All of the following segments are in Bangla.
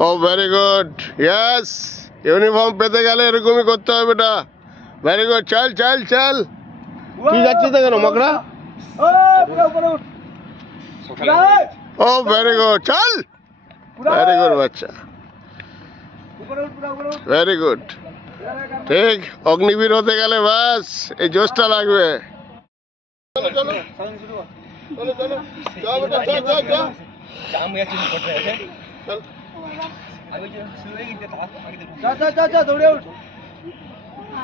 Oh, very good. Yes. Uniform পেতে গেলে এরকমই করতে হবে বেটা। Very good. চল চল চল। কি যাচ্ছিস কেন মকরা? Oh, very good. চল। Very good বাচ্চা। Very good. ঠিক অগ্নিবীর হতে গেলে বাস এই জোশটা লাগবে। চলো চলো। চলো চলো। যাও বেটা চল চল চল। জাম গেছে করতে আছে। চল। যা দৌড়ে উঠ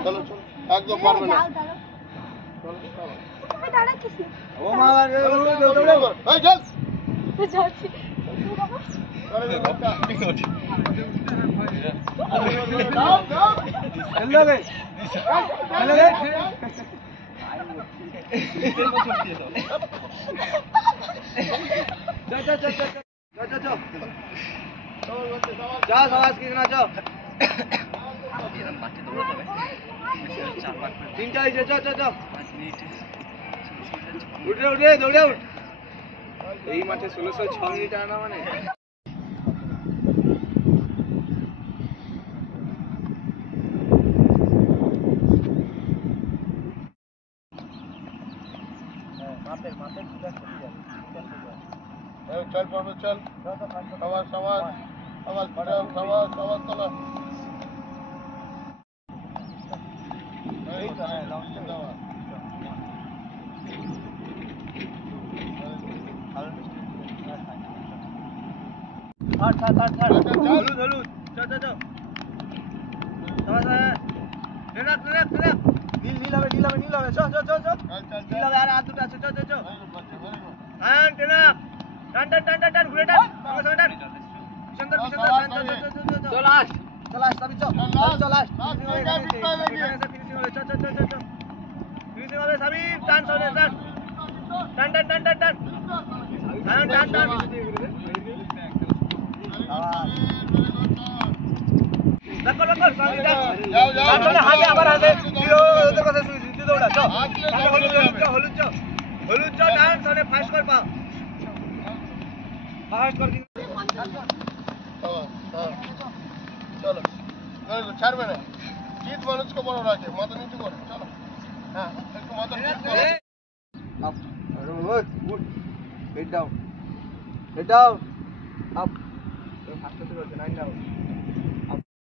চলো চলো একদম পারবে না ও মা দৌড়ে উঠ এই চল যাচ্ছি চল রে जा सवास की ना जाओ तीन चार चल चल चल उठ रे दौड़े उठ এই মাঠে 1606 মিনিট আনা মানে মাপের সুদা চলে যাবে চল পাবে চল সবাস সবাস সবাস চল সবাস সবাস চলো এই তো হ্যাঁ লঞ্চ দাও ছাড় হলুদ চল সবাস রেনাক নীল হবে চল নীল হবে আর দুটো আছে চল টান ঘুরে টান সুন্দর চল আস তবে চল ফিনিশিং হবে চল ফিনিশিং হবে সাবির টান চলে টান দেখো সাবির টান হাতে আবার হাতে ওদের কথা শুনছি দৌড়া চল হলুদ চল টান সামনে ফাস্ট কর পা ফাস্ট কর চলো ছাড়বে না জিত মানুষকে বড় রাখে মাথা নিচু করে চলো হ্যাঁ একটু মাথা নিচু করে up good head down up fast করতে নাইন ডাউন